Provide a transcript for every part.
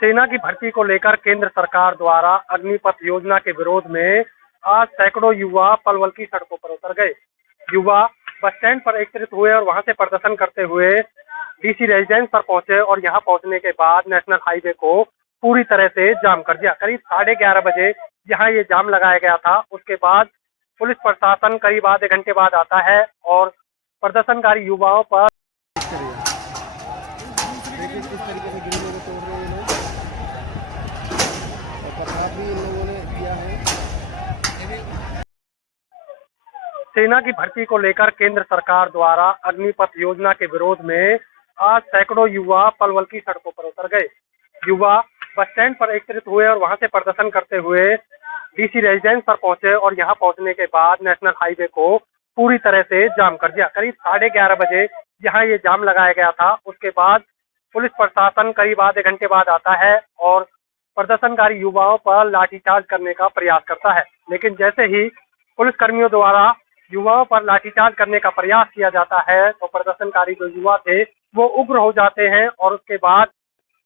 सेना की भर्ती को लेकर केंद्र सरकार द्वारा अग्निपथ योजना के विरोध में आज सैकड़ों युवा पलवल की सड़कों पर उतर गए। युवा बस स्टैंड पर एकत्रित हुए और वहां से प्रदर्शन करते हुए डीसी रेजिडेंस पर पहुंचे और यहां पहुंचने के बाद नेशनल हाईवे को पूरी तरह से जाम कर दिया। करीब 11:30 बजे यहां ये जाम लगाया गया था। उसके बाद पुलिस प्रशासन करीब आधे घंटे बाद आता है और प्रदर्शनकारी युवाओं पर देखिए किस तरीके से गिरने में तोड़ रहे हैं लोग और पथराव भी इन लोगों ने किया है। सेना की भर्ती को लेकर केंद्र सरकार द्वारा अग्निपथ योजना के विरोध में आज सैकड़ों युवा पलवल की सड़कों पर उतर गए। युवा बस स्टैंड पर एकत्रित हुए और वहां से प्रदर्शन करते हुए डीसी रेजिडेंस पर पहुंचे और यहां पहुंचने के बाद नेशनल हाईवे को पूरी तरह से जाम कर दिया। करीब 11:30 बजे यहां ये जाम लगाया गया था। उसके बाद पुलिस प्रशासन करीब आधे घंटे बाद आता है और प्रदर्शनकारी युवाओं पर लाठीचार्ज करने का प्रयास करता है, लेकिन जैसे ही पुलिस कर्मियों द्वारा युवाओं पर लाठीचार्ज करने का प्रयास किया जाता है तो प्रदर्शनकारी जो युवा थे वो उग्र हो जाते हैं और उसके बाद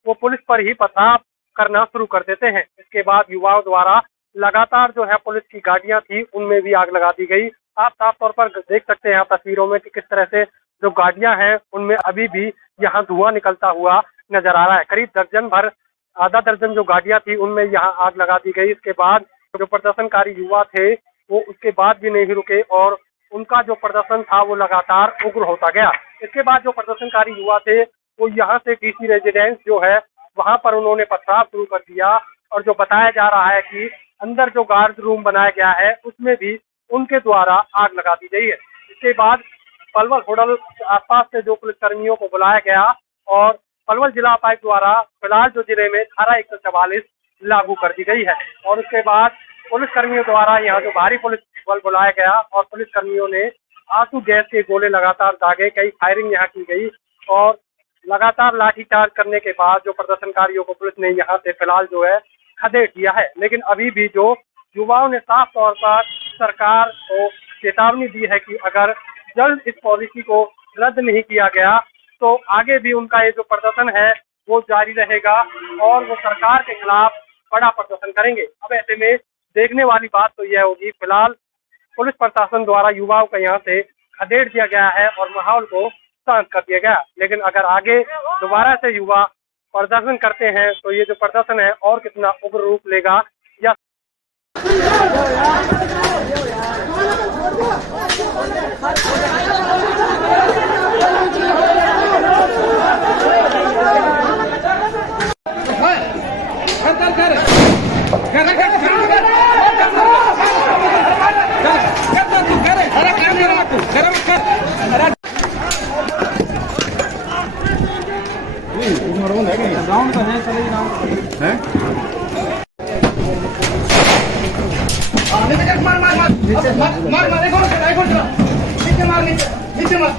वो पुलिस पर ही पथराव करना शुरू कर देते हैं। इसके बाद युवाओं द्वारा लगातार जो है पुलिस की गाड़ियां थी उनमें भी आग लगा दी गई। आप साफ तौर पर देख सकते हैं तस्वीरों में कि किस तरह से जो गाड़ियां हैं उनमें अभी भी यहाँ धुआं निकलता हुआ नजर आ रहा है। करीब दर्जन भर, आधा दर्जन जो गाड़ियां थी उनमें यहाँ आग लगा दी गई। इसके बाद जो प्रदर्शनकारी युवा थे वो उसके बाद भी नहीं रुके और उनका जो प्रदर्शन था वो लगातार उग्र होता गया। इसके बाद जो प्रदर्शनकारी युवा थे वो यहाँ से डीसी रेजिडेंस जो है वहां पर उन्होंने पथराव शुरू कर दिया और जो बताया जा रहा है कि अंदर जो गार्ड रूम बनाया गया है उसमें भी उनके द्वारा आग लगा दी गई है। इसके बाद पलवल होटल आसपास से जो पुलिसकर्मियों को बुलाया गया और पलवल जिला उपायुक्त द्वारा फिलहाल जो जिले में धारा 144 लागू कर दी गई है और उसके बाद पुलिस कर्मियों द्वारा यहाँ जो भारी पुलिस बल बुलाया गया और पुलिस कर्मियों ने आंसू गैस के गोले लगातार दागे, कई फायरिंग यहाँ की गई और लगातार लाठीचार्ज करने के बाद जो प्रदर्शनकारियों को पुलिस ने यहाँ से फिलहाल जो है खदेड़ दिया है। लेकिन अभी भी जो युवाओं ने साफ तौर पर सरकार को चेतावनी दी है कि अगर जल्द इस पॉलिसी को रद्द नहीं किया गया तो आगे भी उनका ये जो प्रदर्शन है वो जारी रहेगा और वो सरकार के खिलाफ बड़ा प्रदर्शन करेंगे। अब ऐसे में देखने वाली बात तो यह होगी, फिलहाल पुलिस प्रशासन द्वारा युवाओं को यहाँ से खदेड़ दिया गया है और माहौल को शांत कर दिया गया। लेकिन अगर आगे दोबारा से युवा प्रदर्शन करते हैं तो ये जो प्रदर्शन है और कितना उग्र रूप लेगा या ग्राउंड तो है, चले ग्राउंड है। मार मार मार मार मार नीचे मार नीचे मार।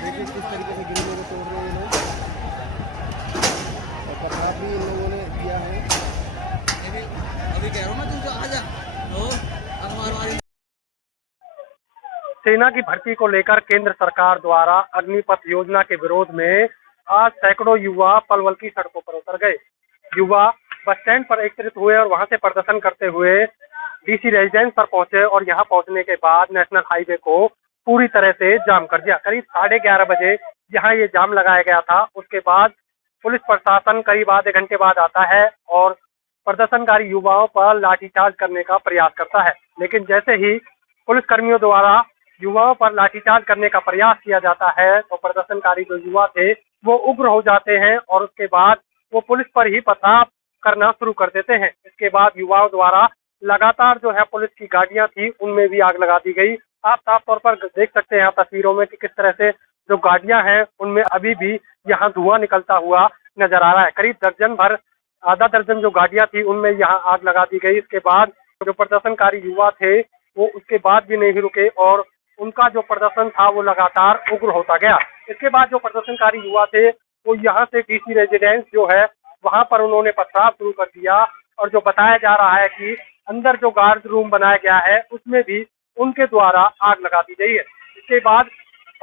देखिए किस तरीके से गिरने में तोड़ रहे हैं लोग और पथराव भी इन लोगों ने किया है। अभी कह रहा हूँ मैं, तू आजा सेना की भर्ती को लेकर केंद्र सरकार द्वारा अग्निपथ योजना के विरोध में आज सैकड़ों युवा पलवल की सड़कों पर उतर गए। युवा बस स्टैंड पर एकत्रित हुए और वहां से प्रदर्शन करते हुए डीसी रेजिडेंस पर पहुंचे और यहां पहुंचने के बाद नेशनल हाईवे को पूरी तरह से जाम कर दिया। करीब 11:30 बजे यहां ये जाम लगाया गया था। उसके बाद पुलिस प्रशासन करीब आधे घंटे बाद आता है और प्रदर्शनकारी युवाओं पर लाठीचार्ज करने का प्रयास करता है, लेकिन जैसे ही पुलिस कर्मियों द्वारा युवाओं पर लाठीचार्ज करने का प्रयास किया जाता है तो प्रदर्शनकारी जो युवा थे वो उग्र हो जाते हैं और उसके बाद वो पुलिस पर ही पथराव करना शुरू कर देते हैं। इसके बाद युवाओं द्वारा लगातार जो है पुलिस की गाड़ियां थी उनमें भी आग लगा दी गई। आप साफ तौर पर देख सकते हैं तस्वीरों में कि किस तरह से जो गाड़ियां हैं उनमें अभी भी यहाँ धुआं निकलता हुआ नजर आ रहा है। करीब दर्जन भर, आधा दर्जन जो गाड़ियां थी उनमें यहाँ आग लगा दी गई। इसके बाद जो प्रदर्शनकारी युवा थे वो उसके बाद भी नहीं रुके और उनका जो प्रदर्शन था वो लगातार उग्र होता गया। इसके बाद जो प्रदर्शनकारी युवा थे वो यहाँ से डीसी रेजिडेंस जो है वहां पर उन्होंने पथराव शुरू कर दिया और जो बताया जा रहा है कि अंदर जो गार्ड रूम बनाया गया है उसमें भी उनके द्वारा आग लगा दी गई है। इसके बाद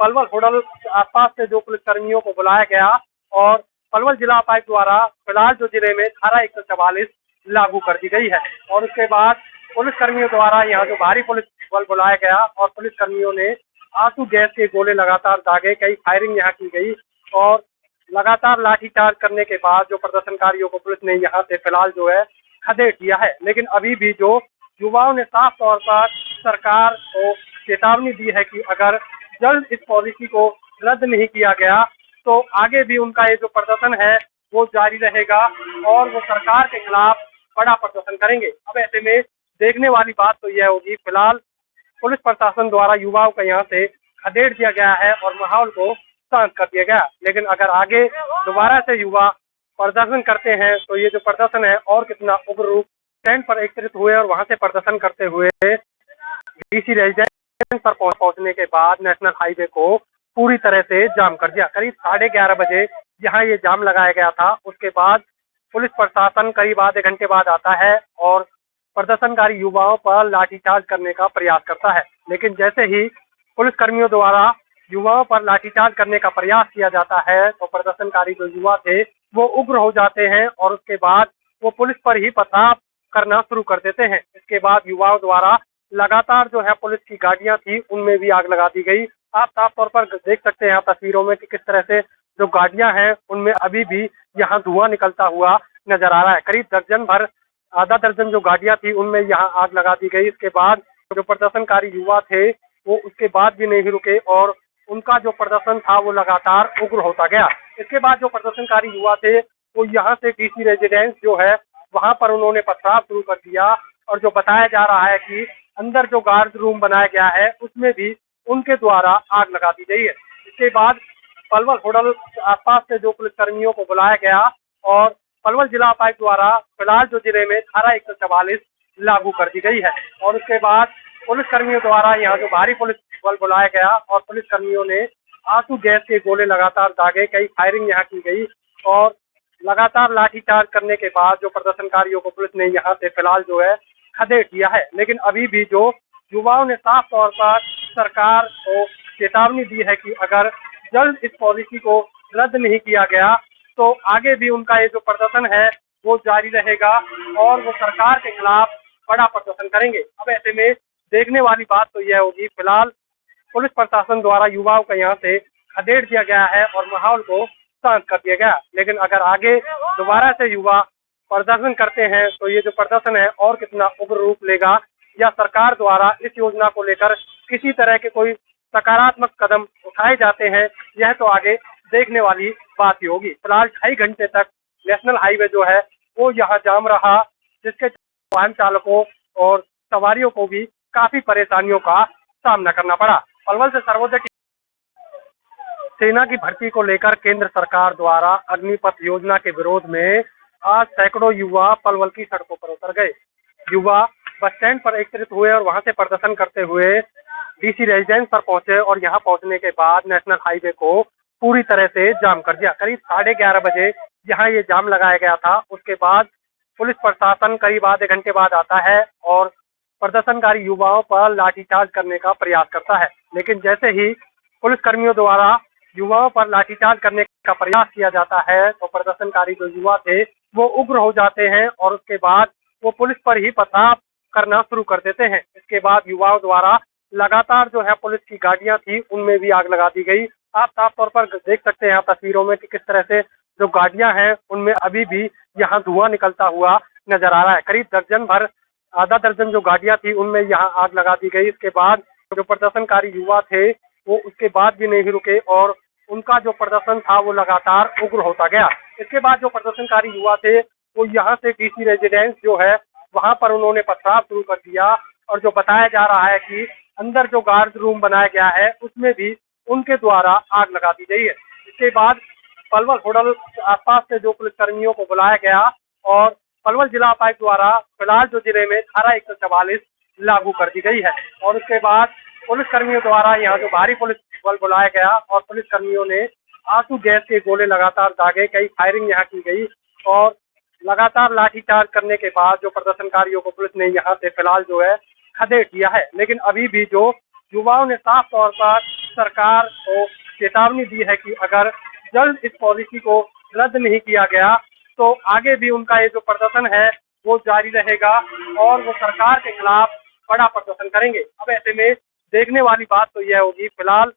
पलवल होटल आसपास से जो पुलिसकर्मियों को बुलाया गया और पलवल जिला उपायुक्त द्वारा फिलहाल जो जिले में धारा 144 लागू कर दी गई है और उसके बाद पुलिसकर्मियों द्वारा यहाँ जो भारी पुलिस बल बुलाया गया और पुलिसकर्मियों ने आंसू गैस के गोले लगातार दागे, कई फायरिंग यहाँ की गई और लगातार लाठीचार्ज करने के बाद जो प्रदर्शनकारियों को पुलिस ने यहाँ से फिलहाल जो है खदेड़ दिया है। लेकिन अभी भी जो युवाओं ने साफ तौर पर सरकार को चेतावनी दी है कि अगर जल्द इस पॉलिसी को रद्द नहीं किया गया तो आगे भी उनका ये जो प्रदर्शन है वो जारी रहेगा और वो सरकार के खिलाफ बड़ा प्रदर्शन करेंगे। अब ऐसे में देखने वाली बात तो यह होगी, फिलहाल पुलिस प्रशासन द्वारा युवाओं को यहाँ से खदेड़ दिया गया है और माहौल को शांत कर दिया गया। लेकिन अगर आगे दोबारा से युवा प्रदर्शन करते हैं तो ये जो प्रदर्शन है और कितना उग्र रूप स्टैंड पर एकत्रित हुए और वहां से प्रदर्शन करते हुए डीसी रेजिडेंस पर पहुंचने के बाद नेशनल हाईवे को पूरी तरह से जाम कर दिया। करीब 11:30 बजे यहाँ ये जाम लगाया गया था। उसके बाद पुलिस प्रशासन करीब आधे घंटे बाद आता है और प्रदर्शनकारी युवाओं पर लाठीचार्ज करने का प्रयास करता है। लेकिन जैसे ही पुलिसकर्मियों द्वारा युवाओं पर लाठीचार्ज करने का प्रयास किया जाता है तो प्रदर्शनकारी जो युवा थे वो उग्र हो जाते हैं और उसके बाद वो पुलिस पर ही पथराव करना शुरू कर देते हैं। इसके बाद युवाओं द्वारा लगातार जो है पुलिस की गाड़ियां थी उनमें भी आग लगा दी गई। आप साफ तौर पर देख सकते हैं यहाँ तस्वीरों में कि किस तरह से जो गाड़ियां हैं उनमें अभी भी यहाँ धुआं निकलता हुआ नजर आ रहा है। करीब दर्जन भर, आधा दर्जन जो गाड़ियां थी उनमें यहाँ आग लगा दी गई। इसके बाद जो प्रदर्शनकारी युवा थे वो उसके बाद भी नहीं रुके और उनका जो प्रदर्शन था वो लगातार उग्र होता गया। इसके बाद जो प्रदर्शनकारी युवा थे वो यहाँ से डीसी रेजिडेंस जो है वहां पर उन्होंने पथराव शुरू कर दिया और जो बताया जा रहा है कि अंदर जो गार्ड रूम बनाया गया है उसमें भी उनके द्वारा आग लगा दी गई है। इसके बाद पलवल होटल आसपास से जो पुलिसकर्मियों को बुलाया गया और पलवल जिला उपायुक्त द्वारा फिलहाल जो जिले में धारा 144 लागू कर दी गई है और उसके बाद पुलिसकर्मियों द्वारा यहाँ जो भारी पुलिस बल बुलाया गया और पुलिसकर्मियों ने आंसू गैस के गोले लगातार दागे, कई फायरिंग यहाँ की गई और लगातार लाठीचार्ज करने के बाद जो प्रदर्शनकारियों को पुलिस ने यहाँ से फिलहाल जो है खदेड़ दिया है। लेकिन अभी भी जो युवाओं ने साफ तौर पर सरकार को चेतावनी दी है कि अगर जल्द इस पॉलिसी को रद्द नहीं किया गया तो आगे भी उनका ये जो प्रदर्शन है वो जारी रहेगा और वो सरकार के खिलाफ बड़ा प्रदर्शन करेंगे। अब ऐसे में देखने वाली बात तो यह होगी, फिलहाल पुलिस प्रशासन द्वारा युवाओं को यहाँ से खदेड़ दिया गया है और माहौल को शांत कर दिया गया। लेकिन अगर आगे दोबारा से युवा प्रदर्शन करते हैं तो ये जो प्रदर्शन है और कितना उग्र रूप लेगा या सरकार द्वारा इस योजना को लेकर किसी तरह के कोई सकारात्मक कदम उठाए जाते हैं, यह तो आगे देखने वाली बात ही होगी। फिलहाल 2.5 घंटे तक नेशनल हाईवे जो है वो यहाँ जाम रहा, जिसके वाहन चालकों और सवारियों को भी काफी परेशानियों का सामना करना पड़ा। पलवल से सर्वोदय सेना की भर्ती को लेकर केंद्र सरकार द्वारा अग्निपथ योजना के विरोध में आज सैकड़ों युवा पलवल की सड़कों पर उतर गए। युवा बस स्टैंड पर एकत्रित हुए और वहां से प्रदर्शन करते हुए डीसी रेजिडेंस पर पहुंचे और यहां पहुंचने के बाद नेशनल हाईवे को पूरी तरह से जाम कर दिया। करीब 11:30 बजे यहाँ ये जाम लगाया गया था। उसके बाद पुलिस प्रशासन करीब आधे घंटे बाद आता है और प्रदर्शनकारी युवाओं पर लाठीचार्ज करने का प्रयास करता है। लेकिन जैसे ही पुलिसकर्मियों द्वारा युवाओं पर लाठीचार्ज करने का प्रयास किया जाता है तो प्रदर्शनकारी जो युवा थे वो उग्र हो जाते हैं और उसके बाद वो पुलिस पर ही पथराव करना शुरू कर देते हैं। इसके बाद युवाओं द्वारा लगातार जो है पुलिस की गाड़ियां थी उनमें भी आग लगा दी गई। आप साफ तौर पर देख सकते हैं यहाँ तस्वीरों में कि किस तरह से जो गाड़ियां हैं उनमें अभी भी यहाँ धुआं निकलता हुआ नजर आ रहा है। करीब दर्जन भर, आधा दर्जन जो गाड़ियां थी उनमें यहाँ आग लगा दी गई। इसके बाद जो प्रदर्शनकारी युवा थे वो उसके बाद भी नहीं रुके और उनका जो प्रदर्शन था वो लगातार उग्र होता गया। इसके बाद जो प्रदर्शनकारी युवा थे वो यहाँ से डीसी रेजिडेंस जो है वहां पर उन्होंने पथराव शुरू कर दिया और जो बताया जा रहा है कि अंदर जो गार्ड रूम बनाया गया है उसमें भी उनके द्वारा आग लगा दी गई है। इसके बाद पलवल होटल आसपास से जो पुलिसकर्मियों को बुलाया गया और पलवल जिला उपायुक्त द्वारा फिलहाल जो जिले में धारा 144 लागू कर दी गई है और उसके बाद पुलिसकर्मियों द्वारा यहाँ जो भारी पुलिस बल बुलाया गया और पुलिसकर्मियों ने आंसू गैस के गोले लगातार दागे, कई फायरिंग यहाँ की गई और लगातार लाठीचार्ज करने के बाद जो प्रदर्शनकारियों को पुलिस ने यहाँ से फिलहाल जो है खदेड़ दिया है। लेकिन अभी भी जो युवाओं ने साफ तौर पर सरकार को चेतावनी दी है कि अगर जल्द इस पॉलिसी को रद्द नहीं किया गया तो आगे भी उनका ये जो प्रदर्शन है वो जारी रहेगा और वो सरकार के खिलाफ बड़ा प्रदर्शन करेंगे। अब ऐसे में देखने वाली बात तो यह होगी, फिलहाल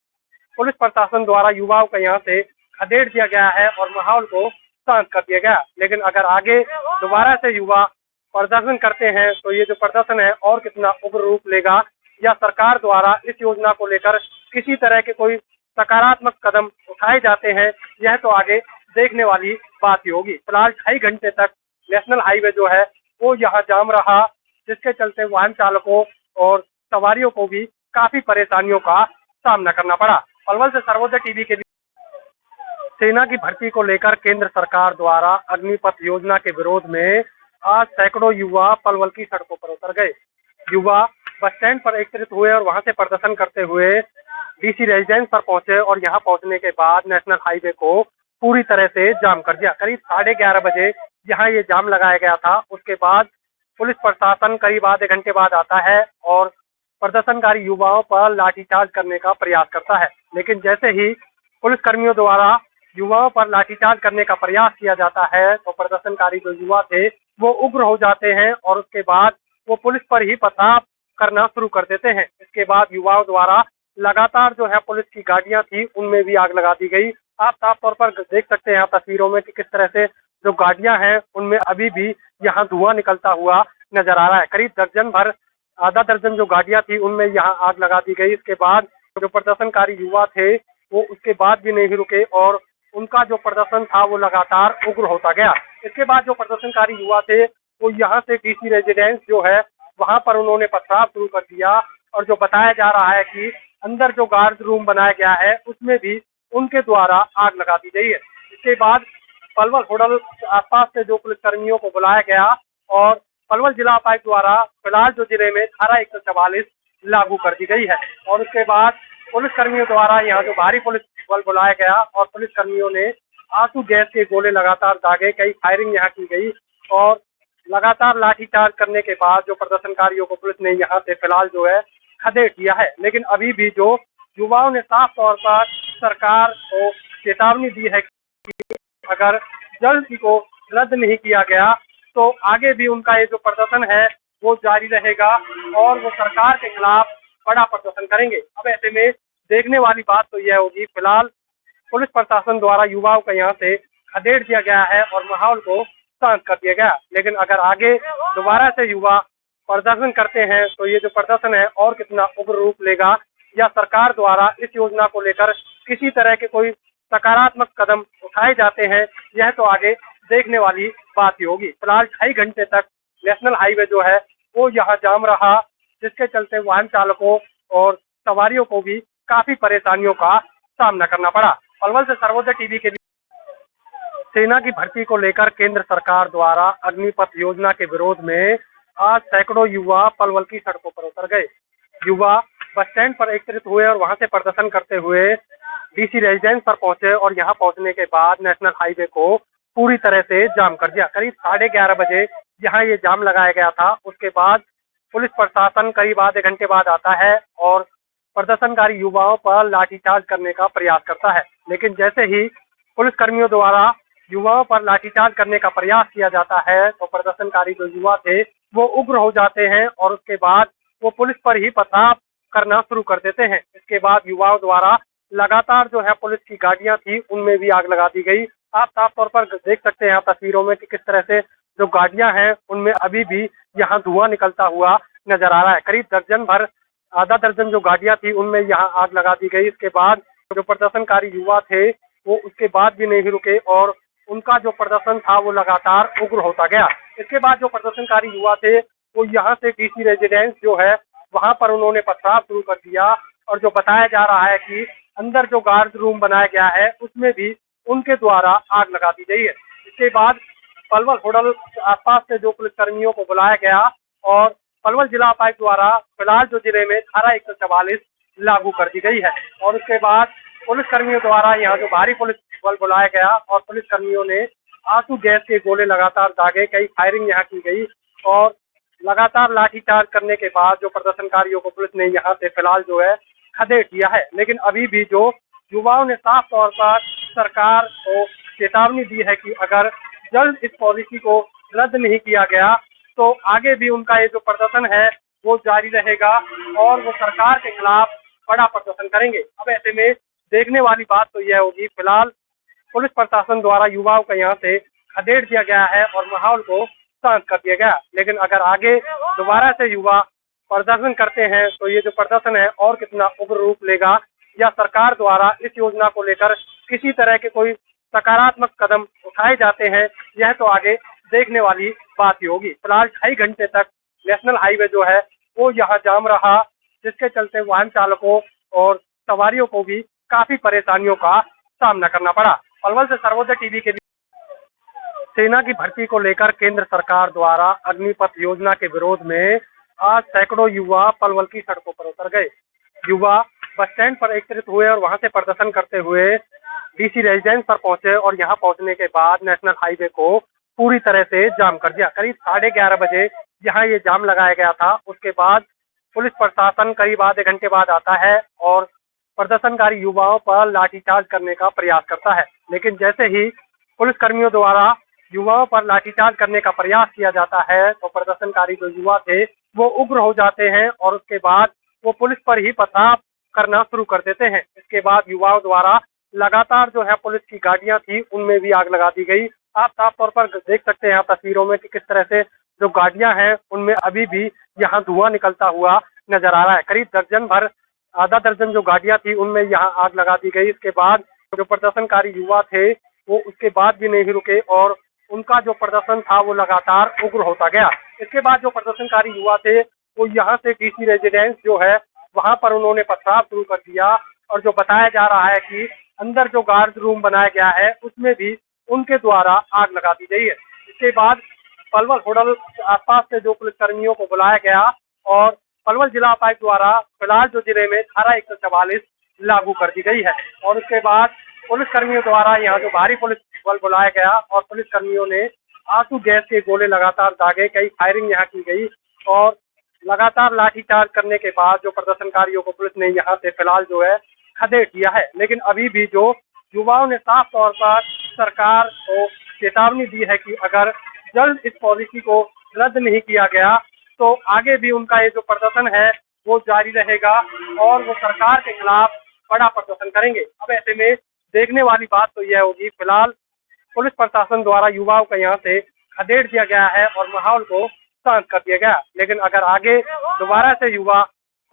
पुलिस प्रशासन द्वारा युवाओं को यहाँ से खदेड़ दिया गया है और माहौल को शांत कर दिया गया। लेकिन अगर आगे दोबारा से युवा प्रदर्शन करते हैं तो ये जो प्रदर्शन है और कितना उग्र रूप लेगा, या सरकार द्वारा इस योजना को लेकर किसी तरह के कोई सकारात्मक कदम उठाए जाते हैं, यह तो आगे देखने वाली बात ही होगी। फिलहाल 2.5 घंटे तक नेशनल हाईवे जो है वो यहाँ जाम रहा, जिसके चलते वाहन चालकों और सवारियों को भी काफी परेशानियों का सामना करना पड़ा। पलवल से सर्वोदय टीवी के लिए। सेना की भर्ती को लेकर केंद्र सरकार द्वारा अग्निपथ योजना के विरोध में आज सैकड़ों युवा पलवल की सड़कों पर उतर गए। युवा बस स्टैंड पर एकत्रित हुए और वहां से प्रदर्शन करते हुए डीसी रेजिडेंस पर पहुंचे और यहां पहुंचने के बाद नेशनल हाईवे को पूरी तरह से जाम कर दिया। करीब 11:30 बजे यहाँ ये जाम लगाया गया था। उसके बाद पुलिस प्रशासन करीब आधे घंटे बाद आता है और प्रदर्शनकारी युवाओं पर लाठीचार्ज करने का प्रयास करता है। लेकिन जैसे ही पुलिसकर्मियों द्वारा युवाओं पर लाठीचार्ज करने का प्रयास किया जाता है तो प्रदर्शनकारी जो युवा थे वो उग्र हो जाते हैं और उसके बाद वो पुलिस पर ही पथराव करना शुरू कर देते हैं। इसके बाद युवाओं द्वारा लगातार जो है पुलिस की गाड़ियां थी उनमें भी आग लगा दी गई। आप साफ तौर पर देख सकते हैं यहाँ तस्वीरों में कि किस तरह से जो गाड़ियां हैं उनमें अभी भी यहाँ धुआं निकलता हुआ नजर आ रहा है। करीब दर्जन भर, आधा दर्जन जो गाड़ियां थी उनमें यहाँ आग लगा दी गई। इसके बाद जो प्रदर्शनकारी युवा थे वो उसके बाद भी नहीं रुके और उनका जो प्रदर्शन था वो लगातार उग्र होता गया। इसके बाद जो प्रदर्शनकारी युवा थे वो यहाँ से डीसी रेजिडेंस जो है वहां पर उन्होंने पथराव शुरू कर दिया और जो बताया जा रहा है कि अंदर जो गार्ड रूम बनाया गया है उसमें भी उनके द्वारा आग लगा दी गई है। इसके बाद पलवल होटल आसपास से जो पुलिसकर्मियों को बुलाया गया और पलवल जिला उपायुक्त द्वारा फिलहाल जो जिले में धारा 144 लागू कर दी गई है और उसके बाद पुलिसकर्मियों द्वारा यहाँ जो भारी पुलिस बल बुलाया गया और पुलिसकर्मियों ने आंसू गैस के गोले लगातार दागे, कई फायरिंग यहाँ की गई और लगातार लाठीचार्ज करने के बाद जो प्रदर्शनकारियों को पुलिस ने यहाँ से फिलहाल जो है खदेड़ दिया है। लेकिन अभी भी जो युवाओं ने साफ तौर पर सरकार को चेतावनी दी है कि अगर जल्द इसको रद्द नहीं किया गया तो आगे भी उनका ये जो प्रदर्शन है वो जारी रहेगा और वो सरकार के खिलाफ बड़ा प्रदर्शन करेंगे। अब ऐसे में देखने वाली बात तो यह होगी, फिलहाल पुलिस प्रशासन द्वारा युवाओं को यहाँ से खदेड़ दिया गया है और माहौल को शांत कर दिया गया। लेकिन अगर आगे दोबारा से युवा प्रदर्शन करते हैं तो ये जो प्रदर्शन है और कितना उग्र रूप लेगा, या सरकार द्वारा इस योजना को लेकर किसी तरह के कोई सकारात्मक कदम उठाए जाते हैं, यह तो आगे देखने वाली बात ही होगी। फिलहाल 2.5 घंटे तक नेशनल हाईवे जो है वो यहाँ जाम रहा, जिसके चलते वाहन चालकों और सवारियों को भी काफी परेशानियों का सामना करना पड़ा। पलवल से सर्वोदय टीवी के लिए। सेना की भर्ती को लेकर केंद्र सरकार द्वारा अग्निपथ योजना के विरोध में आज सैकड़ों युवा पलवल की सड़कों पर उतर गए। युवा बस स्टैंड पर एकत्रित हुए और वहां से प्रदर्शन करते हुए डीसी रेजिडेंस पर पहुंचे और यहां पहुंचने के बाद नेशनल हाईवे को पूरी तरह से जाम कर दिया। करीब 11:30 बजे यहाँ ये जाम लगाया गया था। उसके बाद पुलिस प्रशासन करीब आधे घंटे बाद आता है और प्रदर्शनकारी युवाओं पर लाठीचार्ज करने का प्रयास करता है। लेकिन जैसे ही पुलिसकर्मियों द्वारा युवाओं पर लाठीचार्ज करने का प्रयास किया जाता है तो प्रदर्शनकारी जो युवा थे वो उग्र हो जाते हैं और उसके बाद वो पुलिस पर ही पथराव करना शुरू कर देते हैं। इसके बाद युवाओं द्वारा लगातार जो है पुलिस की गाड़ियां थी उनमें भी आग लगा दी गई। आप साफ तौर पर देख सकते हैं यहाँ तस्वीरों में कि किस तरह से जो गाड़ियां हैं उनमें अभी भी यहाँ धुआं निकलता हुआ नजर आ रहा है। करीब दर्जन भर, आधा दर्जन जो गाड़ियां थी उनमें यहाँ आग लगा दी गई। इसके बाद जो प्रदर्शनकारी युवा थे वो उसके बाद भी नहीं रुके और उनका जो प्रदर्शन था वो लगातार उग्र होता गया। इसके बाद जो प्रदर्शनकारी युवा थे वो यहाँ से डीसी रेजिडेंस जो है वहां पर उन्होंने पथराव शुरू कर दिया और जो बताया जा रहा है कि अंदर जो गार्ड रूम बनाया गया है उसमें भी उनके द्वारा आग लगा दी गई है। इसके बाद पलवल होटल आसपास से जो पुलिसकर्मियों को बुलाया गया और पलवल जिला उपायुक्त द्वारा फिलहाल जो जिले में धारा 144 लागू कर दी गई है और उसके बाद पुलिसकर्मियों द्वारा यहाँ जो भारी पुलिस बल बुलाया गया और पुलिसकर्मियों ने आंसू गैस के गोले लगातार दागे, कई फायरिंग यहाँ की गई और लगातार लाठीचार्ज करने के बाद जो प्रदर्शनकारियों को पुलिस ने यहाँ से फिलहाल जो है खदेड़ दिया है। लेकिन अभी भी जो युवाओं ने साफ तौर पर सरकार को चेतावनी दी है कि अगर जल्द इस पॉलिसी को रद्द नहीं किया गया तो आगे भी उनका ये जो प्रदर्शन है वो जारी रहेगा और वो सरकार के खिलाफ बड़ा प्रदर्शन करेंगे। अब ऐसे में देखने वाली बात तो यह होगी, फिलहाल पुलिस प्रशासन द्वारा युवाओं को यहाँ से खदेड़ दिया गया है और माहौल को शांत कर दिया गया। लेकिन अगर आगे दोबारा से युवा प्रदर्शन करते हैं तो ये जो प्रदर्शन है और कितना उग्र रूप लेगा या सरकार द्वारा इस योजना को लेकर किसी तरह के कोई सकारात्मक कदम उठाए जाते हैं, यह तो आगे देखने वाली बात ही होगी। फिलहाल 2.5 घंटे तक नेशनल हाईवे जो है वो यहाँ जाम रहा, जिसके चलते वाहन चालकों और सवारियों को भी काफी परेशानियों का सामना करना पड़ा। पलवल से सर्वोदय टीवी के लिए। सेना की भर्ती को लेकर केंद्र सरकार द्वारा अग्निपथ योजना के विरोध में आज सैकड़ों युवा पलवल की सड़कों पर उतर गए। युवा बस स्टैंड पर एकत्रित हुए और वहां से प्रदर्शन करते हुए डीसी रेजिडेंस पर पहुंचे और यहां पहुंचने के बाद नेशनल हाईवे को पूरी तरह से जाम कर दिया। करीब 11:30 बजे यहाँ ये जाम लगाया गया था। उसके बाद पुलिस प्रशासन करीब आधे घंटे बाद आता है और प्रदर्शनकारी युवाओं पर लाठीचार्ज करने का प्रयास करता है। लेकिन जैसे ही पुलिस कर्मियों द्वारा युवाओं पर लाठीचार्ज करने का प्रयास किया जाता है तो प्रदर्शनकारी जो युवा थे वो उग्र हो जाते हैं और उसके बाद वो पुलिस पर ही पथराव करना शुरू कर देते हैं। इसके बाद युवाओं द्वारा लगातार जो है पुलिस की गाड़ियां थी उनमें भी आग लगा दी गई। आप साफ तौर पर देख सकते हैं यहाँ तस्वीरों में कि किस तरह से जो गाड़ियां हैं उनमें अभी भी यहाँ धुआं निकलता हुआ नजर आ रहा है। करीब दर्जन भर, आधा दर्जन जो गाड़ियां थी उनमें यहाँ आग लगा दी गई। इसके बाद जो प्रदर्शनकारी युवा थे वो उसके बाद भी नहीं रुके और उनका जो प्रदर्शन था वो लगातार उग्र होता गया। इसके बाद जो प्रदर्शनकारी युवा थे वो यहाँ से डीसी रेजिडेंस जो है वहां पर उन्होंने पथराव शुरू कर दिया और जो बताया जा रहा है कि अंदर जो गार्ड रूम बनाया गया है उसमें भी उनके द्वारा आग लगा दी गई है। इसके बाद पलवल होटल आसपास से जो पुलिसकर्मियों को बुलाया गया और पलवल जिला उपायुक्त द्वारा फिलहाल जो जिले में धारा 144 लागू कर दी गई है और उसके बाद पुलिसकर्मियों द्वारा यहाँ जो भारी पुलिस बल बुलाया गया और पुलिसकर्मियों ने आंसू गैस के गोले लगातार दागे, कई फायरिंग यहाँ की गई और लगातार लाठीचार्ज करने के बाद जो प्रदर्शनकारियों को पुलिस ने यहाँ से फिलहाल जो है खदेड़ दिया है। लेकिन अभी भी जो युवाओं ने साफ तौर पर सरकार को चेतावनी दी है कि अगर जल्द इस पॉलिसी को रद्द नहीं किया गया तो आगे भी उनका ये जो प्रदर्शन है वो जारी रहेगा और वो सरकार के खिलाफ बड़ा प्रदर्शन करेंगे। अब ऐसे में देखने वाली बात तो यह होगी, फिलहाल पुलिस प्रशासन द्वारा युवाओं को यहाँ से खदेड़ दिया गया है और माहौल को शांत कर दिया गया। लेकिन अगर आगे दोबारा से युवा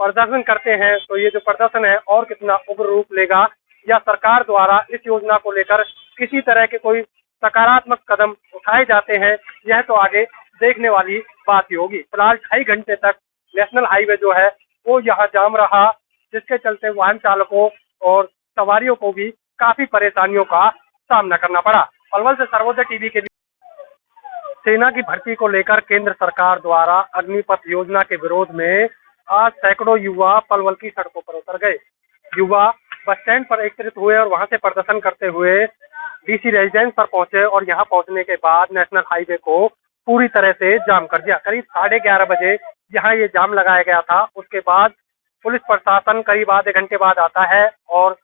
प्रदर्शन करते हैं तो ये जो प्रदर्शन है और कितना उग्र रूप लेगा या सरकार द्वारा इस योजना को लेकर किसी तरह के कोई सकारात्मक कदम उठाए जाते हैं, यह तो आगे देखने वाली बात ही होगी। फिलहाल 2.5 घंटे तक नेशनल हाईवे जो है वो यहाँ जाम रहा, जिसके चलते वाहन चालकों और सवारियों को भी काफी परेशानियों का सामना करना पड़ा। पलवल से सर्वोदय टीवी के लिए। सेना की भर्ती को लेकर केंद्र सरकार द्वारा अग्निपथ योजना के विरोध में आज सैकड़ों युवा पलवल की सड़कों पर उतर गए। युवा बस स्टैंड पर एकत्रित हुए और वहां से प्रदर्शन करते हुए डीसी रेजिडेंस पर पहुंचे और यहां पहुंचने के बाद नेशनल हाईवे को पूरी तरह से जाम कर दिया। करीब 11:30 बजे यहाँ ये जाम लगाया गया था। उसके बाद पुलिस प्रशासन करीब आधे घंटे बाद आता है और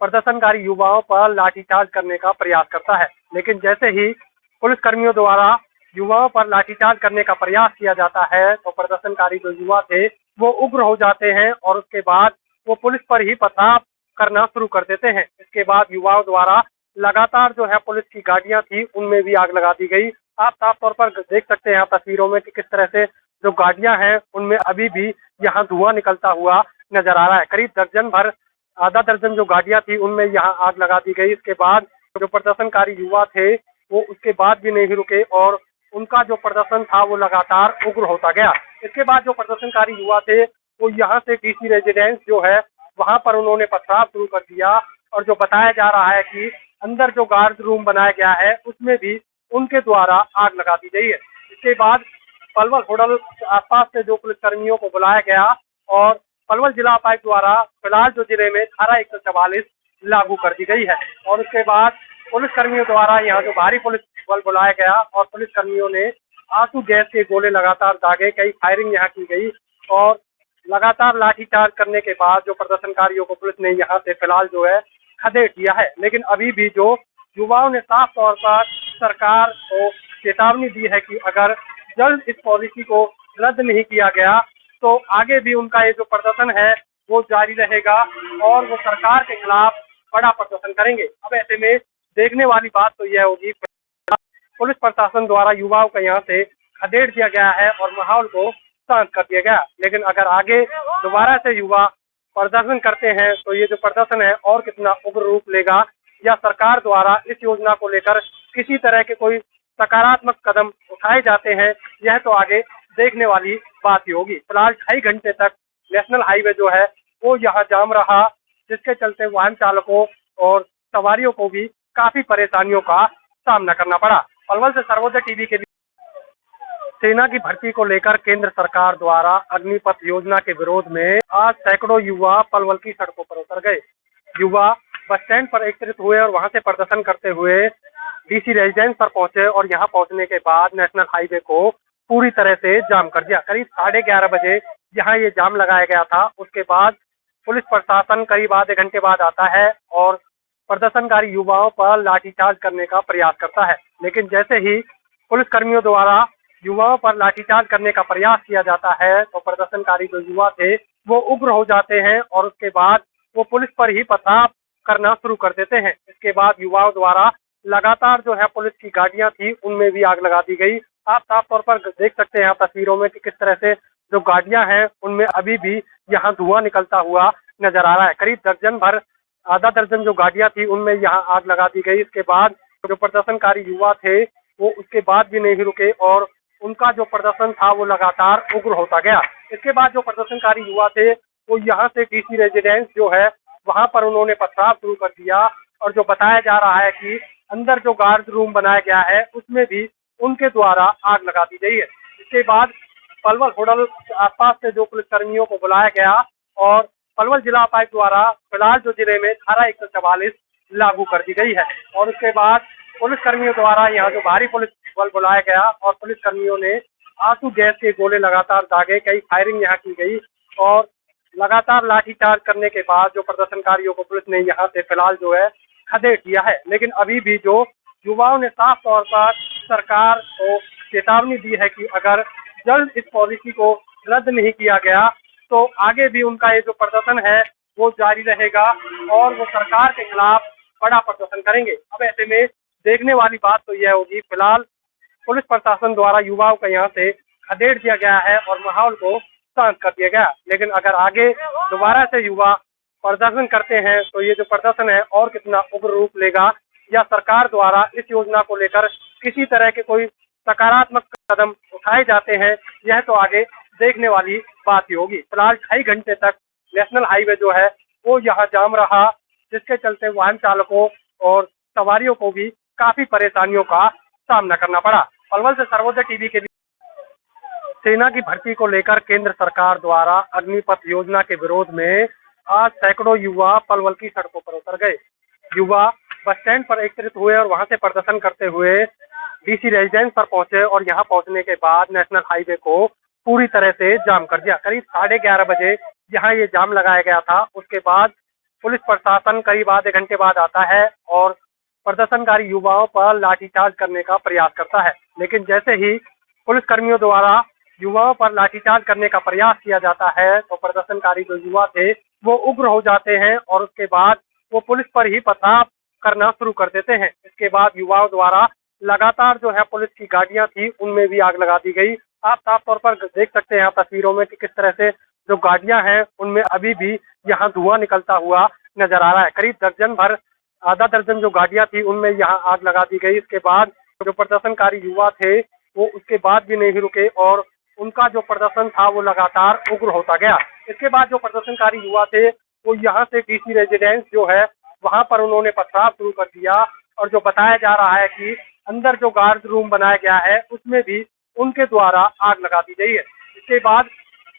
प्रदर्शनकारी युवाओं पर लाठीचार्ज करने का प्रयास करता है। लेकिन जैसे ही पुलिस कर्मियों द्वारा युवाओं पर लाठीचार्ज करने का प्रयास किया जाता है तो प्रदर्शनकारी जो युवा थे वो उग्र हो जाते हैं और उसके बाद वो पुलिस पर ही पथराव करना शुरू कर देते हैं। इसके बाद युवाओं द्वारा लगातार जो है पुलिस की गाड़ियां थी उनमें भी आग लगा दी गई। आप साफ तौर पर देख सकते हैं यहाँ तस्वीरों में कि किस तरह से जो गाड़ियां हैं उनमें अभी भी यहाँ धुआं निकलता हुआ नजर आ रहा है। करीब दर्जन भर, आधा दर्जन जो गाड़ियां थी उनमें यहाँ आग लगा दी गई। इसके बाद जो प्रदर्शनकारी युवा थे वो उसके बाद भी नहीं रुके और उनका जो प्रदर्शन था वो लगातार उग्र होता गया। इसके बाद जो प्रदर्शनकारी युवा थे वो यहाँ से डीसी रेजिडेंस जो है वहां पर उन्होंने पथराव शुरू कर दिया और जो बताया जा रहा है कि अंदर जो गार्ड रूम बनाया गया है उसमें भी उनके द्वारा आग लगा दी गई है। इसके बाद पलवल होटल आसपास से जो पुलिसकर्मियों को बुलाया गया और पलवल जिला उपायुक्त द्वारा फिलहाल जो जिले में धारा 144 लागू कर दी गई है और उसके बाद पुलिस कर्मियों द्वारा यहाँ जो भारी पुलिस बल बुलाया गया और पुलिस कर्मियों ने आंसू गैस के गोले लगातार दागे, कई फायरिंग यहाँ की गई और लगातार लाठीचार्ज करने के बाद जो प्रदर्शनकारियों को पुलिस ने यहाँ से फिलहाल जो है खदेड़ दिया है। लेकिन अभी भी जो युवाओं ने साफ तौर पर सरकार को चेतावनी दी है कि अगर जल्द इस पॉलिसी को रद्द नहीं किया गया तो आगे भी उनका ये जो प्रदर्शन है वो जारी रहेगा और वो सरकार के खिलाफ बड़ा प्रदर्शन करेंगे। अब ऐसे में देखने वाली बात तो यह होगी, पुलिस प्रशासन द्वारा युवाओं को यहाँ से खदेड़ दिया गया है और माहौल को शांत कर दिया गया। लेकिन अगर आगे दोबारा से युवा प्रदर्शन करते हैं तो ये जो प्रदर्शन है और कितना उग्र रूप लेगा या सरकार द्वारा इस योजना को लेकर किसी तरह के कोई सकारात्मक कदम उठाए जाते हैं, यह तो आगे देखने वाली बात ही होगी। फिलहाल 2.5 घंटे तक नेशनल हाईवे जो है वो यहाँ जाम रहा, जिसके चलते वाहन चालकों और सवारियों को भी काफी परेशानियों का सामना करना पड़ा। पलवल से सर्वोदय टीवी के लिए। सेना की भर्ती को लेकर केंद्र सरकार द्वारा अग्निपथ योजना के विरोध में आज सैकड़ों युवा पलवल की सड़कों पर उतर गए। युवा बस स्टैंड पर एकत्रित हुए और वहां से प्रदर्शन करते हुए डीसी रेजिडेंस पर पहुंचे और यहां पहुंचने के बाद नेशनल हाईवे को पूरी तरह से जाम कर दिया। करीब 11:30 बजे यहाँ ये जाम लगाया गया था। उसके बाद पुलिस प्रशासन करीब आधे घंटे बाद आता है और प्रदर्शनकारी युवाओं पर लाठीचार्ज करने का प्रयास करता है। लेकिन जैसे ही पुलिस कर्मियों द्वारा युवाओं पर लाठीचार्ज करने का प्रयास किया जाता है तो प्रदर्शनकारी जो युवा थे वो उग्र हो जाते हैं और उसके बाद वो पुलिस पर ही पथराव करना शुरू कर देते हैं। इसके बाद युवाओं द्वारा लगातार जो है पुलिस की गाड़ियां थी उनमें भी आग लगा दी गई। आप साफ तौर पर देख सकते हैं यहाँ तस्वीरों में कि किस तरह से जो गाड़ियां हैं उनमें अभी भी यहाँ धुआं निकलता हुआ नजर आ रहा है। करीब दर्जन भर, आधा दर्जन जो गाड़ियां थी उनमें यहाँ आग लगा दी गई। इसके बाद जो प्रदर्शनकारी युवा थे वो उसके बाद भी नहीं रुके और उनका जो प्रदर्शन था वो लगातार उग्र होता गया। इसके बाद जो प्रदर्शनकारी युवा थे वो यहाँ से डीसी रेजिडेंस जो है वहां पर उन्होंने पथराव शुरू कर दिया और जो बताया जा रहा है कि अंदर जो गार्ड रूम बनाया गया है उसमें भी उनके द्वारा आग लगा दी गई है। इसके बाद पलवल होटल आसपास से जो पुलिसकर्मियों को बुलाया गया और पलवल जिला उपायुक्त द्वारा फिलहाल जो जिले में धारा 144 लागू कर दी गई है और उसके बाद पुलिस कर्मियों द्वारा यहाँ जो भारी पुलिस बल बुलाया गया और पुलिस कर्मियों ने आंसू गैस के गोले लगातार दागे, कई फायरिंग यहाँ की गई और लगातार लाठीचार्ज करने के बाद जो प्रदर्शनकारियों को पुलिस ने यहाँ से फिलहाल जो है खदेड़ दिया है। लेकिन अभी भी जो युवाओं ने साफ तौर पर सरकार को चेतावनी दी है कि अगर जल्द इस पॉलिसी को रद्द नहीं किया गया तो आगे भी उनका ये जो प्रदर्शन है वो जारी रहेगा और वो सरकार के खिलाफ बड़ा प्रदर्शन करेंगे। अब ऐसे में देखने वाली बात तो यह होगी, फिलहाल पुलिस प्रशासन द्वारा युवाओं को यहाँ से खदेड़ दिया गया है और माहौल को शांत कर दिया गया। लेकिन अगर आगे दोबारा से युवा प्रदर्शन करते हैं तो ये जो प्रदर्शन है और कितना उग्र रूप लेगा या सरकार द्वारा इस योजना को लेकर किसी तरह के कोई सकारात्मक कदम उठाए जाते हैं, यह तो आगे देखने वाली बात ही होगी। फिलहाल 2.5 घंटे तक नेशनल हाईवे जो है वो यहाँ जाम रहा, जिसके चलते वाहन चालकों और सवारियों को भी काफी परेशानियों का सामना करना पड़ा। पलवल से सर्वोदय टीवी के लिए। सेना की भर्ती को लेकर केंद्र सरकार द्वारा अग्निपथ योजना के विरोध में आज सैकड़ों युवा पलवल की सड़कों पर उतर गए। युवा बस स्टैंड पर एकत्रित हुए और वहां से प्रदर्शन करते हुए डीसी रेजिडेंस पर पहुंचे और यहां पहुंचने के बाद नेशनल हाईवे को पूरी तरह से जाम कर दिया। करीब 11:30 बजे यहाँ ये जाम लगाया गया था। उसके बाद पुलिस प्रशासन करीब आधे घंटे बाद आता है और प्रदर्शनकारी युवाओं पर लाठीचार्ज करने का प्रयास करता है। लेकिन जैसे ही पुलिस कर्मियों द्वारा युवाओं पर लाठीचार्ज करने का प्रयास किया जाता है तो प्रदर्शनकारी जो युवा थे वो उग्र हो जाते हैं और उसके बाद वो पुलिस पर ही पथराव करना शुरू कर देते हैं। इसके बाद युवाओं द्वारा लगातार जो है पुलिस की गाड़ियां थी उनमें भी आग लगा दी गई। आप साफ तौर पर देख सकते हैं यहाँ तस्वीरों में कि किस तरह से जो गाड़ियां हैं उनमें अभी भी यहाँ धुआं निकलता हुआ नजर आ रहा है। करीब दर्जन भर, आधा दर्जन जो गाड़ियां थी उनमें यहाँ आग लगा दी गई। इसके बाद जो प्रदर्शनकारी युवा थे वो उसके बाद भी नहीं रुके और उनका जो प्रदर्शन था वो लगातार उग्र होता गया। इसके बाद जो प्रदर्शनकारी युवा थे वो यहाँ से डीसी रेजिडेंस जो है वहां पर उन्होंने पथराव शुरू कर दिया और जो बताया जा रहा है कि अंदर जो गार्ड रूम बनाया गया है उसमें भी उनके द्वारा आग लगा दी गई है। इसके बाद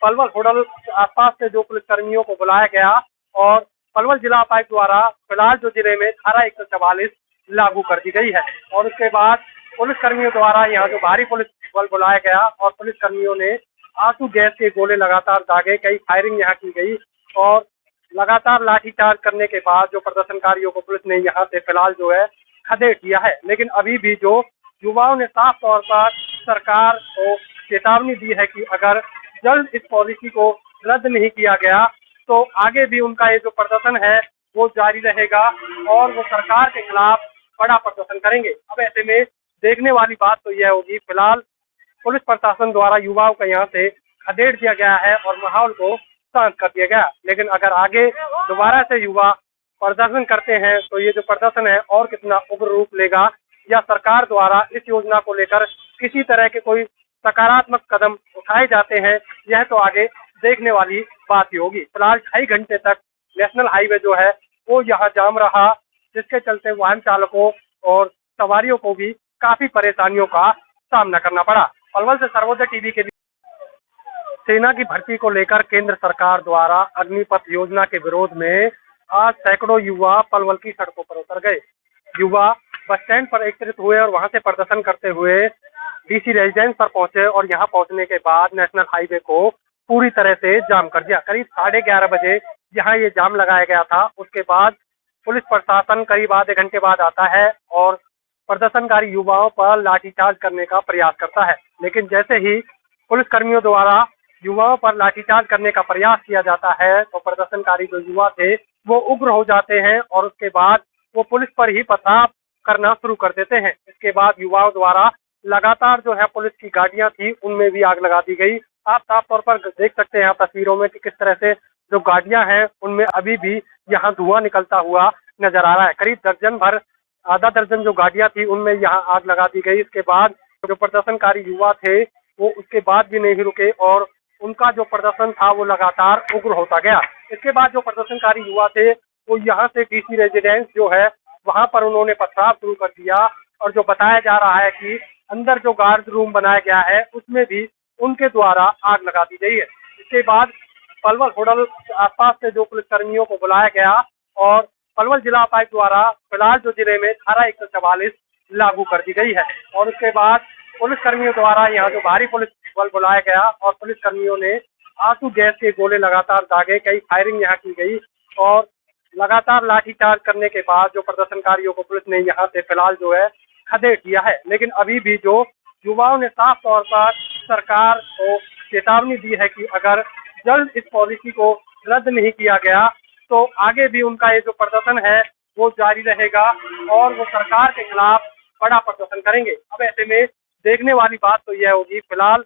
पलवल होटल आसपास से जो पुलिसकर्मियों को बुलाया गया और पलवल जिला उपायुक्त द्वारा फिलहाल जो जिले में धारा 144 लागू कर दी गई है और उसके बाद पुलिस कर्मियों द्वारा यहाँ जो भारी पुलिस बल बुलाया गया और पुलिस कर्मियों ने आंसू गैस के गोले लगातार दागे, कई फायरिंग यहाँ की गई और लगातार लाठीचार्ज करने के बाद जो प्रदर्शनकारियों को पुलिस ने यहाँ से फिलहाल जो है खदेड़ दिया है। लेकिन अभी भी जो युवाओं ने साफ तौर पर सरकार को चेतावनी दी है कि अगर जल्द इस पॉलिसी को रद्द नहीं किया गया तो आगे भी उनका ये जो प्रदर्शन है वो जारी रहेगा और वो सरकार के खिलाफ बड़ा प्रदर्शन करेंगे। अब ऐसे में देखने वाली बात तो यह होगी, फिलहाल पुलिस प्रशासन द्वारा युवाओं को यहाँ से खदेड़ दिया गया है और माहौल को शांत कर दिया गया। लेकिन अगर आगे दोबारा से युवा प्रदर्शन करते हैं तो ये जो प्रदर्शन है और कितना उग्र रूप लेगा या सरकार द्वारा इस योजना को लेकर किसी तरह के कोई सकारात्मक कदम उठाए जाते हैं, यह तो आगे देखने वाली बात ही होगी। फिलहाल 2.5 घंटे तक नेशनल हाईवे जो है वो यहाँ जाम रहा, जिसके चलते वाहन चालकों और सवारियों को भी काफी परेशानियों का सामना करना पड़ा। पलवल से सर्वोदय टीवी के लिए। सेना की भर्ती को लेकर केंद्र सरकार द्वारा अग्निपथ योजना के विरोध में आज सैकड़ों युवा पलवल की सड़कों पर उतर गए। युवा बस स्टैंड पर एकत्रित हुए और वहां से प्रदर्शन करते हुए डीसी रेजिडेंस पर पहुंचे और यहां पहुंचने के बाद नेशनल हाईवे को पूरी तरह से जाम कर दिया। करीब 11:30 बजे यहाँ ये जाम लगाया गया था। उसके बाद पुलिस प्रशासन करीब आधे घंटे बाद आता है और प्रदर्शनकारी युवाओं पर लाठीचार्ज करने का प्रयास करता है। लेकिन जैसे ही पुलिस कर्मियों द्वारा युवाओं पर लाठीचार्ज करने का प्रयास किया जाता है तो प्रदर्शनकारी जो युवा थे वो उग्र हो जाते हैं और उसके बाद वो पुलिस पर ही पथराव करना शुरू कर देते हैं। इसके बाद युवाओं द्वारा लगातार जो है पुलिस की गाड़ियां थी उनमें भी आग लगा दी गई। आप साफ तौर पर देख सकते हैं यहाँ तस्वीरों में कि किस तरह से जो गाड़ियां हैं उनमें अभी भी यहाँ धुआं निकलता हुआ नजर आ रहा है। करीब दर्जन भर, आधा दर्जन जो गाड़ियां थी उनमें यहाँ आग लगा दी गई। इसके बाद जो प्रदर्शनकारी युवा थे वो उसके बाद भी नहीं रुके और उनका जो प्रदर्शन था वो लगातार उग्र होता गया। इसके बाद जो प्रदर्शनकारी युवा थे वो यहाँ से डीसी रेजिडेंस जो है वहां पर उन्होंने पथराव शुरू कर दिया और जो बताया जा रहा है कि अंदर जो गार्ड रूम बनाया गया है उसमें भी उनके द्वारा आग लगा दी गई है। इसके बाद पलवल होटल आसपास से जो पुलिसकर्मियों को बुलाया गया और पलवल जिला उपायुक्त द्वारा फिलहाल जो जिले में धारा 144 लागू कर दी गई है और उसके बाद पुलिस कर्मियों द्वारा यहाँ जो भारी पुलिस बल बुलाया गया और पुलिस कर्मियों ने आंसू गैस के गोले लगातार दागे, कई फायरिंग यहाँ की गई और लगातार लाठीचार्ज करने के बाद जो प्रदर्शनकारियों को पुलिस ने यहाँ से फिलहाल जो है खदेड़ दिया है। लेकिन अभी भी जो युवाओं ने साफ तौर पर सरकार को चेतावनी दी है कि अगर जल्द इस पॉलिसी को रद्द नहीं किया गया तो आगे भी उनका ये जो प्रदर्शन है वो जारी रहेगा और वो सरकार के खिलाफ बड़ा प्रदर्शन करेंगे। अब ऐसे में देखने वाली बात तो यह होगी, फिलहाल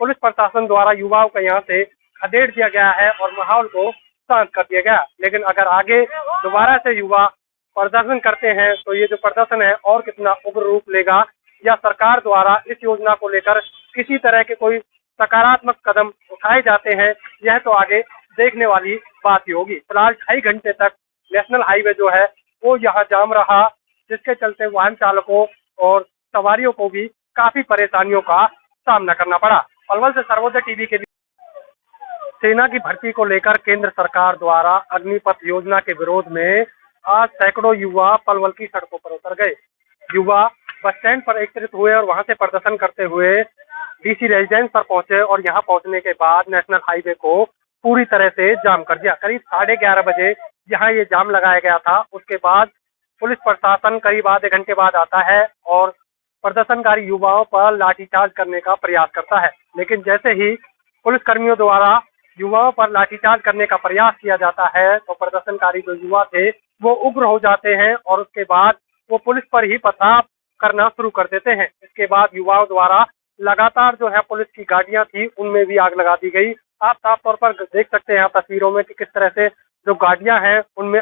पुलिस प्रशासन द्वारा युवाओं को यहाँ से खदेड़ दिया गया है और माहौल को शांत कर दिया गया। लेकिन अगर आगे दोबारा से युवा प्रदर्शन करते हैं तो ये जो प्रदर्शन है और कितना उग्र रूप लेगा या सरकार द्वारा इस योजना को लेकर किसी तरह के कोई सकारात्मक कदम उठाए जाते हैं, यह तो आगे देखने वाली बात ही होगी। फिलहाल 2.5 घंटे तक नेशनल हाईवे जो है वो यहाँ जाम रहा, जिसके चलते वाहन चालकों और सवारियों को भी काफी परेशानियों का सामना करना पड़ा। पलवल से सर्वोदय टीवी के लिए। सेना की भर्ती को लेकर केंद्र सरकार द्वारा अग्निपथ योजना के विरोध में आज सैकड़ों युवा पलवल की सड़कों पर उतर गए। युवा बस स्टैंड पर एकत्रित हुए और वहां से प्रदर्शन करते हुए डीसी रेजिडेंस पर पहुंचे और यहां पहुंचने के बाद नेशनल हाईवे को पूरी तरह से जाम कर दिया। करीब 11:30 बजे यहाँ ये जाम लगाया गया था। उसके बाद पुलिस प्रशासन करीब आधे घंटे बाद आता है और प्रदर्शनकारी युवाओं पर लाठीचार्ज करने का प्रयास करता है। लेकिन जैसे ही पुलिस कर्मियों द्वारा युवाओं पर लाठीचार्ज करने का प्रयास किया जाता है तो प्रदर्शनकारी जो युवा थे वो उग्र हो जाते हैं और उसके बाद वो पुलिस पर ही पथराव करना शुरू कर देते हैं। इसके बाद युवाओं द्वारा लगातार जो है पुलिस की गाड़ियां थी उनमें भी आग लगा दी गई। आप साफ तौर पर देख सकते हैं यहाँ तस्वीरों में कि किस तरह से जो गाड़ियां हैं उनमें